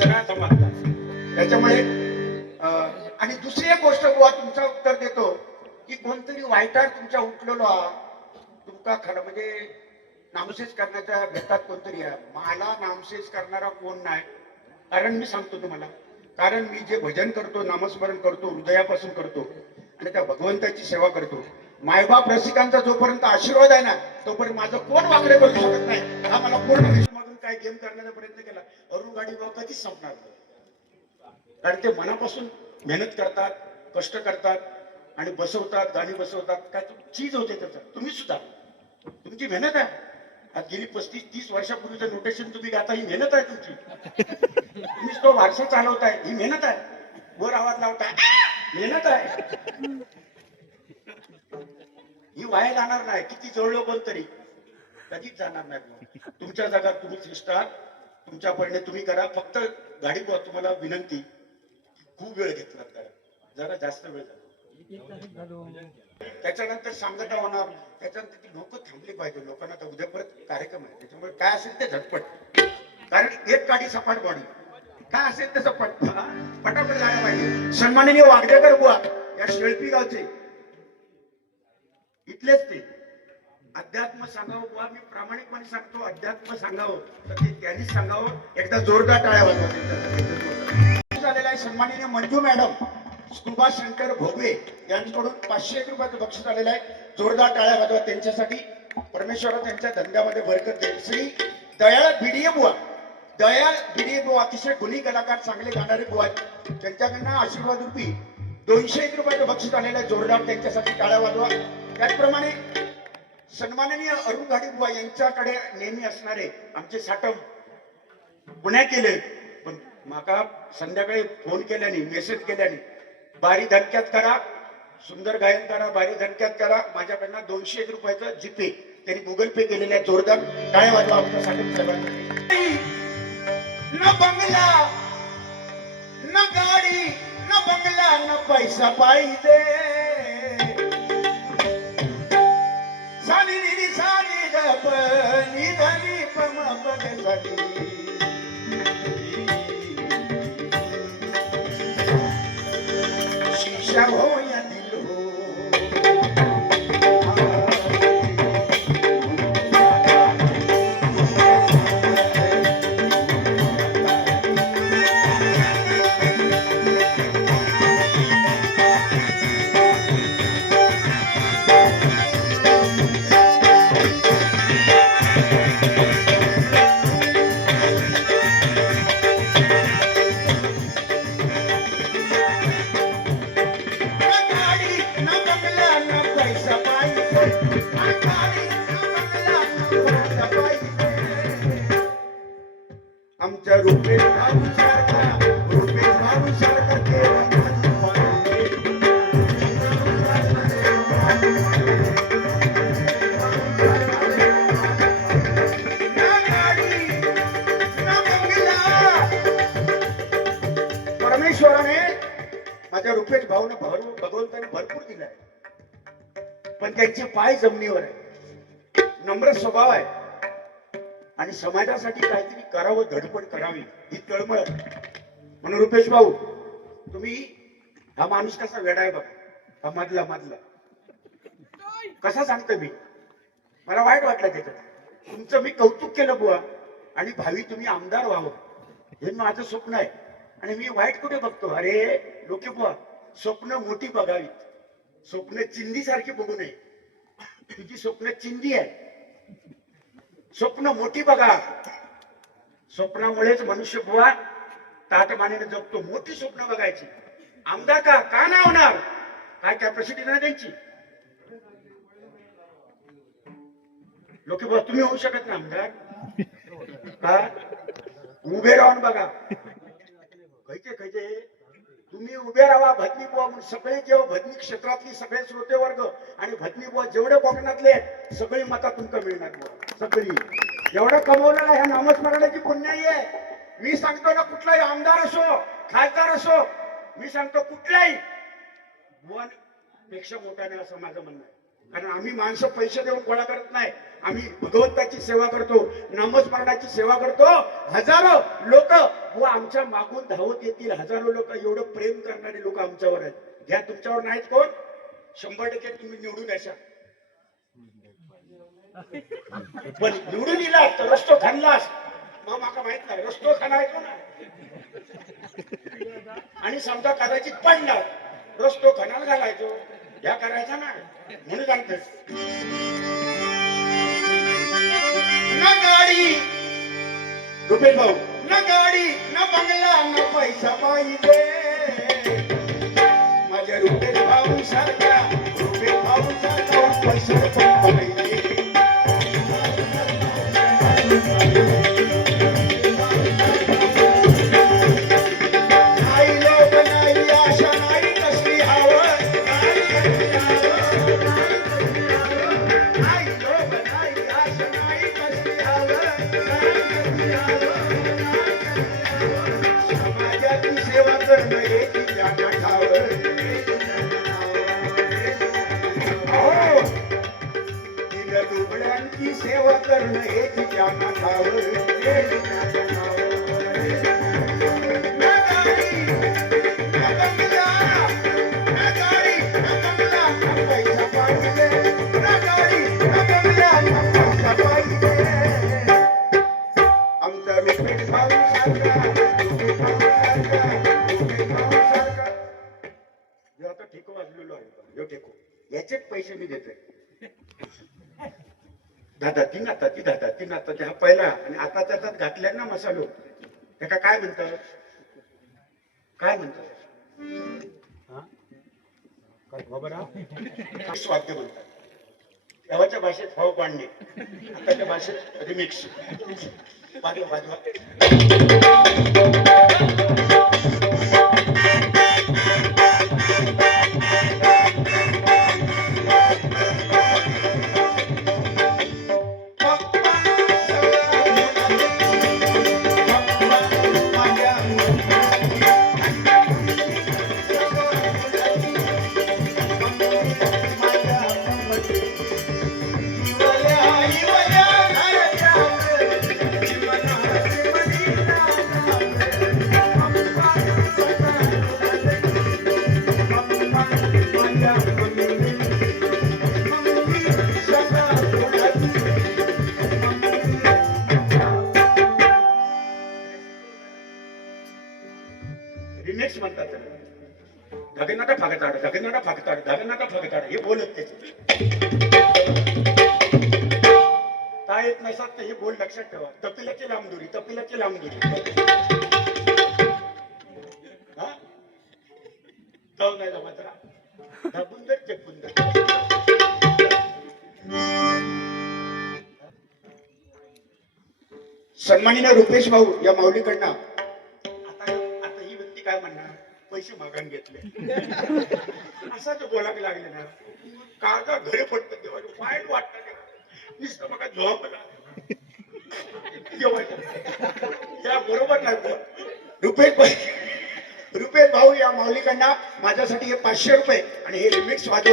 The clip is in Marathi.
सगळ्यांचा मागतात त्याच्यामुळे आणि दुसरी एक गोष्ट बुवा तुमचं उत्तर देतो की कोणतरी वाईटार तुमच्या उठलेलो तुमका खरं म्हणजे नामशेष करण्याच्या भेटात कोणतरी आहे. मला नामशेष करणारा कोण नाही. कारण मी सांगतो तुम्हाला, कारण मी जे भजन करतो, नामस्मरण करतो, हृदयापासून करतो आणि त्या भगवंताची सेवा करतो. मायबाप रसिकांचा जोपर्यंत आशीर्वाद आहे ना तोपर्यंत माझं कोण वाकडे करू शकत नाही. हा मला पूर्ण विश्वमधून काय गेम करण्याचा प्रयत्न केला, अरुण गाडी बाबा कधीच संपणार नाही. कारण ते मनापासून मेहनत करतात, कष्ट करतात आणि बसवतात, गाणी बसवतात. काय चीज होते त्याचं. तुम्ही सुद्धा तुमची मेहनत आहे. आज गेली 35-30 वर्षापूर्वीचं नोटेशन तुम्ही गाता, ही मेहनत आहे तुमची. तुम्ही तो वारसा चालवताय, ही मेहनत आहे. वर आवाज लावताय, मेहनत आहे. ही वाया जाणार नाही. किती जवळ पण तरी कधीच जाणार नाही. तुमच्या जागात तुम्ही श्रेष्ठ आहात. तुमच्या पडणे तुम्ही करा. फक्त गाडी तुम्हाला विनंती, खूप वेळ घेतला करा, जरा जास्त वेळ झाला. त्याच्यानंतर सांगता होणार, त्याच्यानंतर ती लोक थांबली पाहिजे. लोकांना तर उद्या परत कार्यक्रम आहे, त्याच्यामुळे काय असेल ते झटपट. कारण एक गाडी सपाट बॉडी, काय असेल ते सपाट पटापट जायला पाहिजे. सन्माननीय वागडेकर बुवा या शेळपी गावचे इथलेच ते. अध्यात्म सांगावं बुवा, मी प्रामाणिकपणे सांगतो, अध्यात्म सांगावं तर ते त्यांनीच सांगावं. एकदा जोरदार टाळ्या वाजवा. झालेला आहे सन्माननीय Manju madam scuba centre Bhogwe यांच्याकडून 501 रुपयाचं बक्षीस आलेलं आहे. जोरदार टाळ्या वाजवा त्यांच्यासाठी. परमेश्वर त्यांच्या धंद्यामध्ये बरकत दे. श्री दयाळ भिडिये बुवा, दयाळ भिडिये बुवा अतिशय गुणी कलाकार, चांगले गाणारे बुवा, त्यांच्याकडनं आशीर्वाद रूपी 201 रुपयाचं बक्षीस आलेलं आहे. जोरदार त्यांच्यासाठी टाळ्या वाजवा. त्याचप्रमाणे सन्माननीय अरुण गाडी बुवा यांच्याकडे नेहमी असणारे आमचे साठम पुण्यात केले, पण माका संध्याकाळी फोन केल्याने, मेसेज केल्याने, बारी धनक्यात करा, सुंदर गायन करा, बारी धनक्यात करा, माझ्याकडनं 201 रुपयाचं जीपे त्यांनी गुगल पे केलेलं आहे. जोरदार टाळ्या वाजवा आमच्या साठम साहेबांसाठी. न बंगला न गाडी न बंगला न पैसा पाहिजे, शीशा हो या दिल हो. आमच्या रुपेश भाऊ सारखा, रुपेश भाऊ सारखा परमेश्वराने माझ्या रुपेश भाऊने भगवंताने भरपूर दिलाय, पण त्यांचे पाय जमिनीवर आहे. नम्र स्वभाव आहे आणि समाजासाठी काहीतरी करावं, धडपड करावी ही तळमळ. म्हणून रुपेश भाऊ, तुम्ही हा माणूस कसा वेडा आहे बघा, हा मधला कसा सांगतो मी. मला वाईट वाटलं त्याच्यात. तुमचं मी कौतुक केलं बुवा, आणि भावी तुम्ही आमदार व्हावं हे माझं स्वप्न आहे. आणि मी वाईट कुठे बघतो, अरे लोके बुवा स्वप्न मोठी बघावी, स्वप्न चिंदी सारखी बघू नये. तुझी स्वप्न चिंदी आहे, स्वप्न मोठी बघा. स्वप्नामुळेच मनुष्य बुवा ताटमानेने जगतो. मोठी स्वप्न बघायची. आमदार का नाही होणार, काय कॅपॅसिटी नाही त्यांची. लोक बुवा तुम्ही होऊ शकत नाही आमदार का, उभे राहून बघा. खैचे तुम्ही उभे राहा. भटनी बुवा म्हणून सगळे, जेव्हा भटनी क्षेत्रातली सगळे श्रोते वर्ग आणि भटनी बुवा जेवढे कोकणातले सगळी मता तुमका मिळणार बुवा. सगळी एवढं कमवलेलं ह्या नामस्मरणाची पुण्याई आहे. मी सांगतो ना, कुठलाही आमदार असो, खासदार असो, मी सांगतो कुठल्याही बुवा पेक्षा मोठा नाही असं माझं म्हणणं आहे. कारण आम्ही माणसं पैसे देऊन गोळा करत नाही, आम्ही भगवंताची सेवा करतो, नामस्मरणाची सेवा करतो. हजारो लोक व आमच्या मागून धावत येतील, हजारो लोक, एवढं प्रेम करणारे लोक आमच्यावर आहेत. घ्या, तुमच्यावर नाहीत कोण, 100% तुम्ही निवडून यायचा. पण निवडून येला तर रस्तो खाल्लास मग माका माहित नाही, रस्तो खाणायचो ना. आणि समजा कदाचित पडला रस्तो खाण्याला घालायचो, या करायचा ना. म्हणून सांगतेस ना गाडी रुपेश भाऊ, ना गाडी ना बंगला ना पैसा पाहिजे. माझ्या रुपेश भाऊ सारखा, रुपेश भाऊ सारखा पैसा पण पाहिजे. नाही लोक नाही आशा नाही कसली हवं, नाही लोक नाही आशा नाही कसली हवं. समाजाची सेवा करणं हे तिच्या ठावर. दुबळ्यांची सेवा करणं हे तिच्या ठावर. आमचा रुपेश भाऊ सारखा, आता ठेको वाजलेलो आहे, ठेको याचेच पैसे मी देतोय. दादा ती नाता ती दादा ती नाता त्या पहिला आणि आता त्याच्यात घातल्या ना मसालो, त्याला काय म्हणतात, काय म्हणतात, स्वाद्य म्हणतात. तेव्हाच्या भाषेत भाव पाडणे, आताच्या भाषेत रिमिक्स. वाजवा वाजवा. रिमिक्स म्हणतात त्याला. धगनाटा फागताड, धगनाटा फागताड, धगनाटा फागताड हे बोलत त्याचे काय येत नसतात तर हे बोल लक्षात ठेवा. तपिलाची लांबदुरी, तपिलाची लांबदुरी. हा जाऊ नाही जमा जरा धबुंदर चेपुंदर. सन्माननीय रुपेश भाऊ या माऊलीकडनं आता ही व्यक्ती काय म्हणणार, पैसे मागून घेतले असा जो बोलायला लागले ना, काळजा घरी पडत तेव्हा वाईट वाटत नुसतं बघा झोपला या बरोबर नाही. रुपेश भाऊ या माऊलीकडनं माझ्यासाठी हे 500 रुपये आणि हे रिमिक्स वाजव.